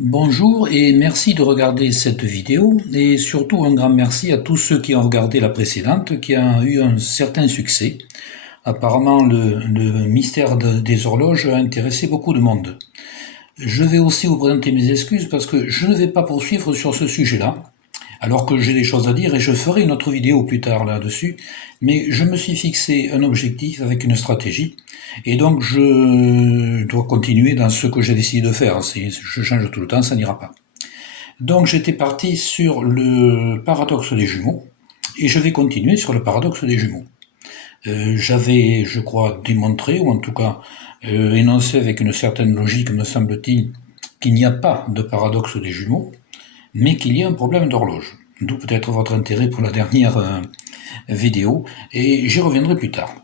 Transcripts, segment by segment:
Bonjour et merci de regarder cette vidéo et surtout un grand merci à tous ceux qui ont regardé la précédente qui a eu un certain succès. Apparemment le mystère des horloges a intéressé beaucoup de monde. Je vais aussi vous présenter mes excuses parce que je ne vais pas poursuivre sur ce sujet-là, alors que j'ai des choses à dire et je ferai une autre vidéo plus tard là-dessus, mais je me suis fixé un objectif avec une stratégie, et donc je dois continuer dans ce que j'ai décidé de faire. Si je change tout le temps, ça n'ira pas. Donc j'étais parti sur le paradoxe des jumeaux, et je vais continuer sur le paradoxe des jumeaux. J'avais, je crois, démontré, ou en tout cas énoncé avec une certaine logique, me semble-t-il, qu'il n'y a pas de paradoxe des jumeaux, mais qu'il y a un problème d'horloge. D'où peut-être votre intérêt pour la dernière vidéo, et j'y reviendrai plus tard.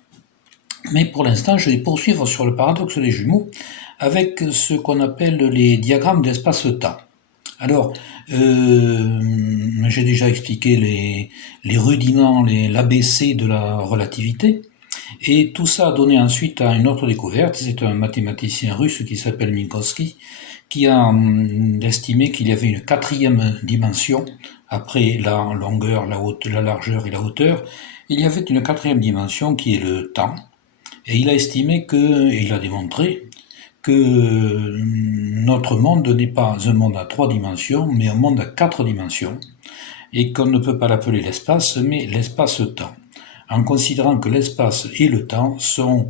Mais pour l'instant, je vais poursuivre sur le paradoxe des jumeaux avec ce qu'on appelle les diagrammes d'espace-temps. Alors, j'ai déjà expliqué les rudiments, l'ABC de la relativité, et tout ça a donné ensuite à une autre découverte. C'est un mathématicien russe qui s'appelle Minkowski, qui a estimé qu'il y avait une quatrième dimension, après la longueur, la largeur et la hauteur, il y avait une quatrième dimension qui est le temps, et il a estimé et il a démontré, que notre monde n'est pas un monde à 3 dimensions, mais un monde à 4 dimensions, et qu'on ne peut pas l'appeler l'espace, mais l'espace-temps, en considérant que l'espace et le temps sont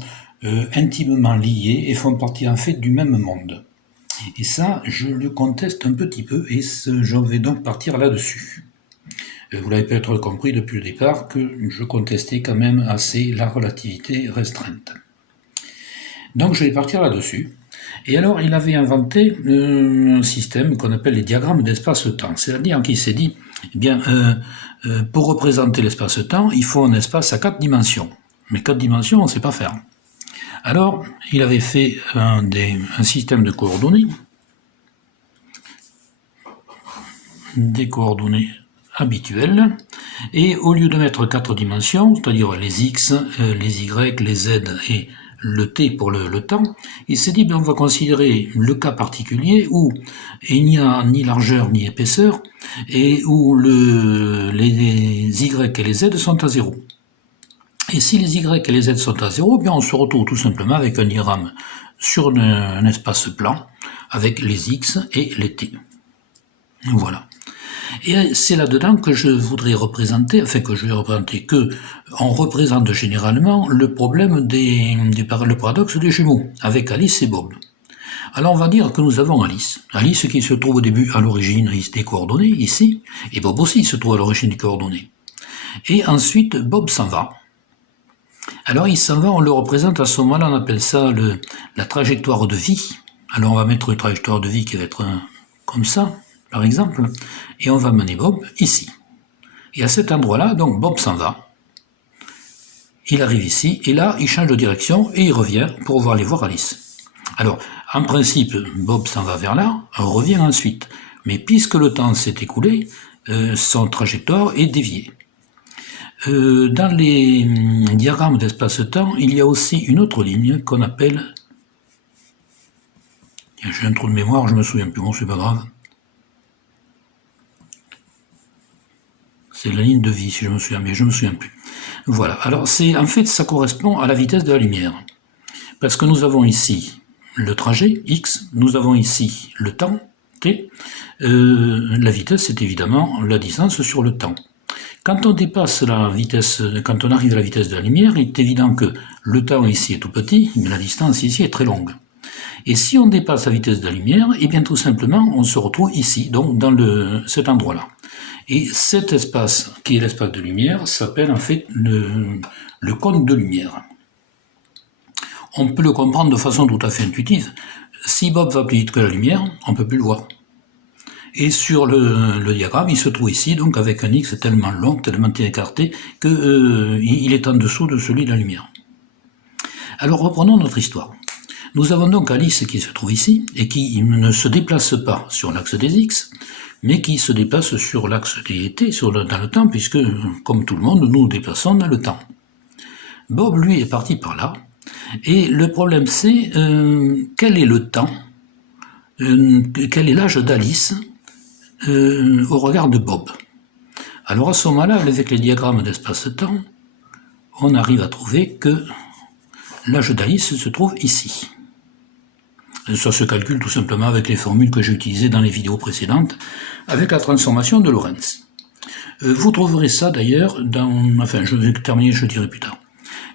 intimement liés et font partie en fait du même monde. Et ça, je le conteste un petit peu, et j'en vais donc partir là-dessus. Vous l'avez peut-être compris depuis le départ que je contestais quand même assez la relativité restreinte. Donc je vais partir là-dessus. Et alors il avait inventé un système qu'on appelle les diagrammes d'espace-temps. C'est-à-dire qu'il s'est dit, eh bien, pour représenter l'espace-temps, il faut un espace à 4 dimensions. Mais 4 dimensions, on ne sait pas faire. Alors, il avait fait un système de coordonnées, des coordonnées habituelles, et au lieu de mettre 4 dimensions, c'est-à-dire les x, les y, les z et le t pour le temps, il s'est dit, on va considérer le cas particulier où il n'y a ni largeur ni épaisseur, et où les y et les z sont à 0. Et si les y et les z sont à 0, bien on se retrouve tout simplement avec un diagramme sur un espace plan, avec les x et les t. Voilà. Et c'est là-dedans que je voudrais représenter, on représente généralement le problème le paradoxe des jumeaux, avec Alice et Bob. Alors on va dire que nous avons Alice. Alice qui se trouve au début à l'origine des coordonnées, ici, et Bob aussi se trouve à l'origine des coordonnées. Et ensuite, Bob s'en va. Alors il s'en va, on le représente à ce moment-là, on appelle ça la trajectoire de vie. Alors on va mettre une trajectoire de vie qui va être comme ça, par exemple, et on va mener Bob ici. Et à cet endroit-là, donc Bob s'en va, il arrive ici, et là, il change de direction, et il revient pour aller voir Alice. Alors, en principe, Bob s'en va vers là, revient ensuite. Mais puisque le temps s'est écoulé, son trajectoire est déviée. Dans les diagrammes d'espace-temps, il y a aussi une autre ligne qu'on appelle... J'ai un trou de mémoire, je me souviens plus, bon, c'est pas grave. C'est la ligne de vie, si je me souviens, mais je me souviens plus. Voilà, alors en fait, ça correspond à la vitesse de la lumière. Parce que nous avons ici le trajet, x, nous avons ici le temps, t. La vitesse, c'est évidemment la distance sur le temps. Quand on dépasse la vitesse, quand on arrive à la vitesse de la lumière, il est évident que le temps ici est tout petit, mais la distance ici est très longue. Et si on dépasse la vitesse de la lumière, eh bien tout simplement, on se retrouve ici, donc dans cet endroit-là. Et cet espace, qui est l'espace de lumière, s'appelle en fait le cône de lumière. On peut le comprendre de façon tout à fait intuitive. Si Bob va plus vite que la lumière, on ne peut plus le voir. Et sur le diagramme, il se trouve ici, donc avec un x tellement long, tellement écarté, qu'il est en dessous de celui de la lumière. Alors reprenons notre histoire. Nous avons donc Alice qui se trouve ici, et qui ne se déplace pas sur l'axe des x, mais qui se déplace sur l'axe des t, dans le temps, puisque, comme tout le monde, nous nous déplaçons dans le temps. Bob, lui, est parti par là, et le problème c'est, quel est le temps quel est l'âge d'Alice au regard de Bob. Alors à ce moment-là, avec les diagrammes d'espace-temps, on arrive à trouver que l'âge d'Alice se trouve ici. Ça se calcule tout simplement avec les formules que j'ai utilisées dans les vidéos précédentes, avec la transformation de Lorentz. Vous trouverez ça d'ailleurs dans... Enfin, je vais terminer, je dirai plus tard.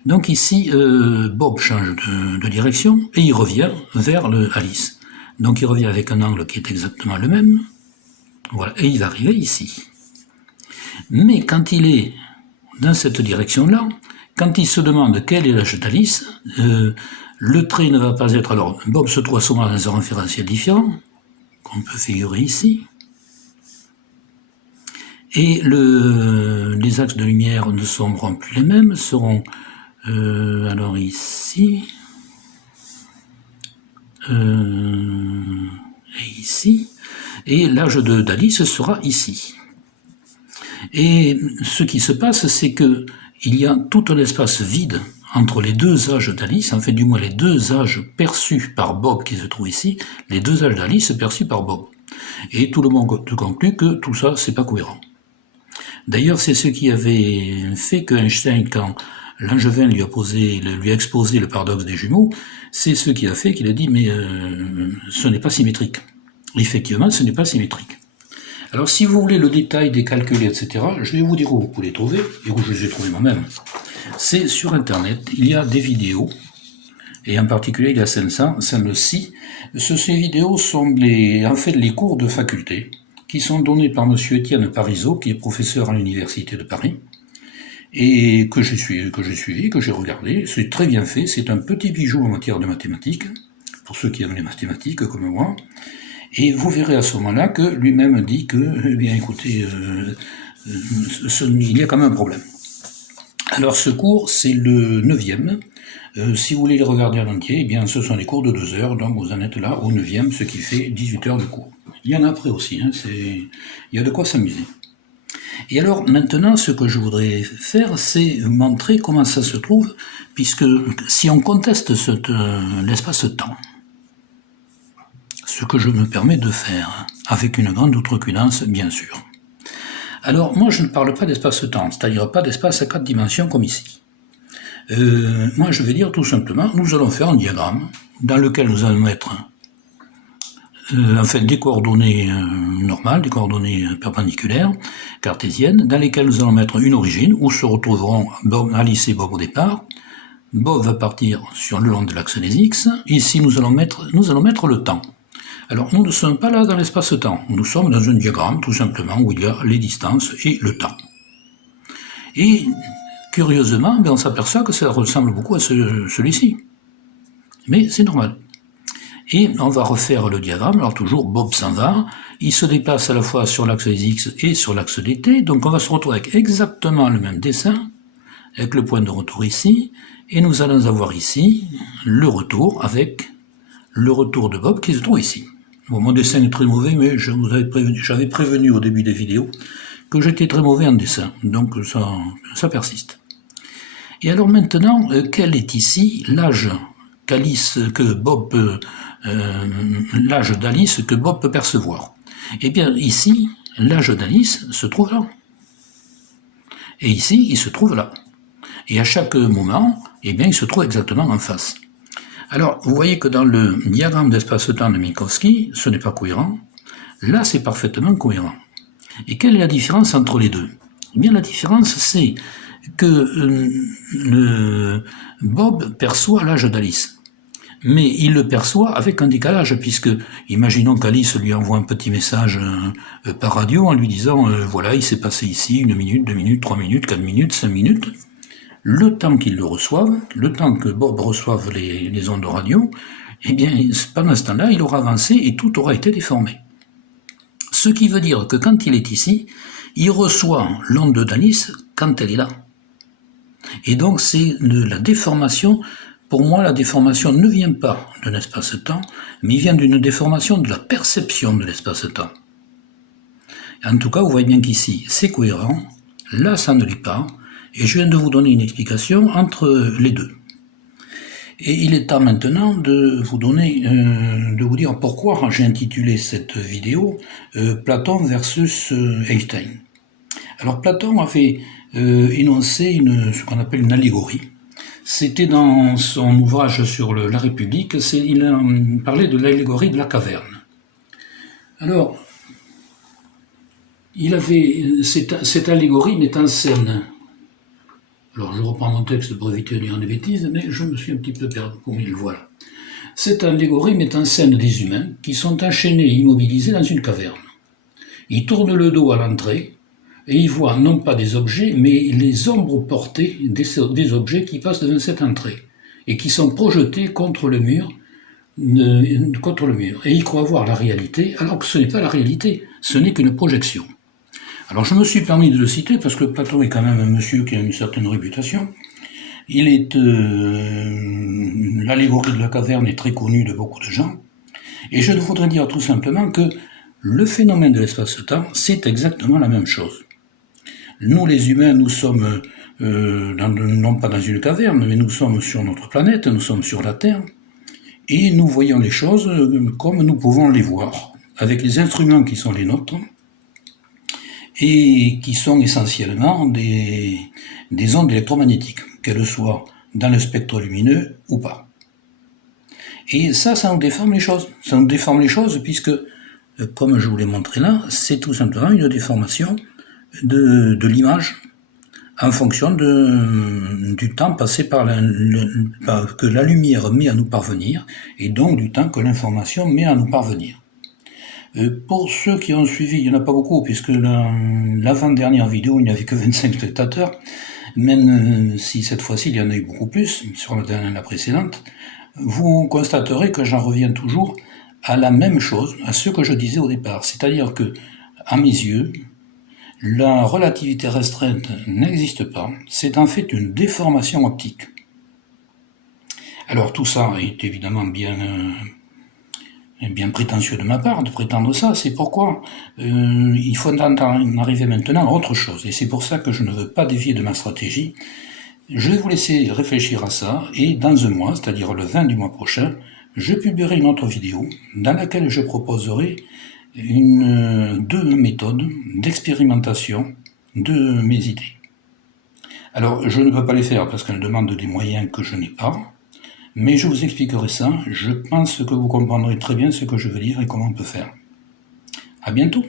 Donc ici, Bob change de direction et il revient vers le Alice. Donc il revient avec un angle qui est exactement le même. Voilà, et il va arriver ici. Mais quand il est dans cette direction-là, quand il se demande quel est l'âge d'Alice, le trait ne va pas être... Alors, Bob se trouve à ce moment dans un référentiel différent, qu'on peut figurer ici. Et les axes de lumière ne seront plus les mêmes, seront alors ici, et ici, et l'âge d'Alice sera ici. Et ce qui se passe, c'est que il y a tout un espace vide entre les deux âges d'Alice, en fait du moins les deux âges perçus par Bob qui se trouve ici, les deux âges d'Alice perçus par Bob. Et tout le monde conclut que tout ça, c'est pas cohérent. D'ailleurs, c'est ce qui avait fait que Einstein, quand Langevin lui a exposé le paradoxe des jumeaux, c'est ce qui a fait qu'il a dit mais ce n'est pas symétrique. Effectivement, ce n'est pas symétrique. Alors si vous voulez le détail des calculs, etc., je vais vous dire où vous pouvez les trouver, et où je les ai trouvés moi-même. C'est sur Internet, il y a des vidéos, et en particulier il y a celle-ci. Ces vidéos sont en fait les cours de faculté, qui sont donnés par M. Étienne Parizeau, qui est professeur à l'Université de Paris, et que j'ai suivi, que j'ai regardé. C'est très bien fait, c'est un petit bijou en matière de mathématiques, pour ceux qui aiment les mathématiques comme moi. Et vous verrez à ce moment-là que lui-même dit que, eh bien écoutez, il y a quand même un problème. Alors ce cours, c'est le 9e. Si vous voulez les regarder en entier, eh bien ce sont des cours de 2 heures, donc vous en êtes là au 9e, ce qui fait 18 heures de cours. Il y en a après aussi, hein, il y a de quoi s'amuser. Et alors maintenant, ce que je voudrais faire, c'est montrer comment ça se trouve, puisque si on conteste l'espace-temps, ce que je me permets de faire, avec une grande outrecuidance, bien sûr. Alors, moi, je ne parle pas d'espace-temps, c'est-à-dire pas d'espace à 4 dimensions comme ici. Moi, je vais dire tout simplement, nous allons faire un diagramme dans lequel nous allons mettre en fait, des coordonnées normales, des coordonnées perpendiculaires, cartésiennes, dans lesquelles nous allons mettre une origine, où se retrouveront Alice et Bob au départ. Bob va partir sur le long de l'axe des X. Ici, nous allons mettre le temps. Alors, nous ne sommes pas là dans l'espace-temps, nous sommes dans un diagramme, tout simplement, où il y a les distances et le temps. Et, curieusement, on s'aperçoit que ça ressemble beaucoup à celui-ci. Mais c'est normal. Et on va refaire le diagramme, alors toujours Bob s'en va, il se déplace à la fois sur l'axe des X et sur l'axe des T, donc on va se retrouver avec exactement le même dessin, avec le point de retour ici, et nous allons avoir ici le retour avec le retour de Bob qui se trouve ici. Bon, mon dessin est très mauvais, mais j'avais prévenu au début des vidéos que j'étais très mauvais en dessin, donc ça persiste. Et alors maintenant, quel est ici l'âge d'Alice que Bob peut percevoir? Eh bien ici, l'âge d'Alice se trouve là. Et ici, il se trouve là. Et à chaque moment, eh bien, il se trouve exactement en face. Alors, vous voyez que dans le diagramme d'espace-temps de Minkowski, ce n'est pas cohérent. Là, c'est parfaitement cohérent. Et quelle est la différence entre les deux? Eh bien, la différence, c'est que Bob perçoit l'âge d'Alice. Mais il le perçoit avec un décalage, puisque, imaginons qu'Alice lui envoie un petit message par radio en lui disant voilà, il s'est passé ici 1 minute, 2 minutes, 3 minutes, 4 minutes, 5 minutes. Le temps qu'il le reçoive, le temps que Bob reçoive les ondes radio, eh bien, pendant ce temps-là, il aura avancé et tout aura été déformé. Ce qui veut dire que quand il est ici, il reçoit l'onde d'Alice quand elle est là. Et donc, c'est la déformation. Pour moi, la déformation ne vient pas d'un espace-temps, mais il vient d'une déformation de la perception de l'espace-temps. En tout cas, vous voyez bien qu'ici, c'est cohérent, là, ça ne l'est pas, et je viens de vous donner une explication entre les deux. Et il est temps maintenant de vous donner, de vous dire pourquoi j'ai intitulé cette vidéo Platon versus Einstein. Alors Platon avait énoncé ce qu'on appelle une allégorie. C'était dans son ouvrage sur la République, il parlait de l'allégorie de la caverne. Alors, cette allégorie met en scène, alors je reprends mon texte pour éviter de dire des bêtises, mais je me suis un petit peu perdu, voilà. Cette allégorie met en scène des humains qui sont enchaînés et immobilisés dans une caverne. Ils tournent le dos à l'entrée et ils voient non pas des objets, mais les ombres portées des objets qui passent devant cette entrée et qui sont projetés contre le mur. Et ils croient voir la réalité, alors que ce n'est pas la réalité, ce n'est qu'une projection. Alors je me suis permis de le citer parce que Platon est quand même un monsieur qui a une certaine réputation. L'allégorie de la caverne est très connue de beaucoup de gens. Et je voudrais dire tout simplement que le phénomène de l'espace-temps, c'est exactement la même chose. Nous les humains, nous sommes non pas dans une caverne, mais nous sommes sur notre planète, nous sommes sur la Terre, et nous voyons les choses comme nous pouvons les voir, avec les instruments qui sont les nôtres, et qui sont essentiellement des ondes électromagnétiques, qu'elles soient dans le spectre lumineux ou pas. Et ça nous déforme les choses. Ça nous déforme les choses puisque, comme je vous l'ai montré là, c'est tout simplement une déformation de l'image en fonction du temps passé que la lumière met à nous parvenir, et donc du temps que l'information met à nous parvenir. Pour ceux qui ont suivi, il n'y en a pas beaucoup, puisque l'avant-dernière vidéo, il n'y avait que 25 spectateurs, même si cette fois-ci il y en a eu beaucoup plus, sur la précédente, vous constaterez que j'en reviens toujours à la même chose, à ce que je disais au départ, c'est-à-dire que, à mes yeux, la relativité restreinte n'existe pas, c'est en fait une déformation optique. Alors tout ça est évidemment bien prétentieux de ma part de prétendre ça, c'est pourquoi il faut en arriver maintenant à autre chose, et c'est pour ça que je ne veux pas dévier de ma stratégie. Je vais vous laisser réfléchir à ça, et dans un mois, c'est-à-dire le 20 du mois prochain, je publierai une autre vidéo dans laquelle je proposerai deux méthodes d'expérimentation de mes idées. Alors, je ne peux pas les faire parce qu'elles demandent des moyens que je n'ai pas, mais je vous expliquerai ça. Je pense que vous comprendrez très bien ce que je veux dire et comment on peut faire. À bientôt.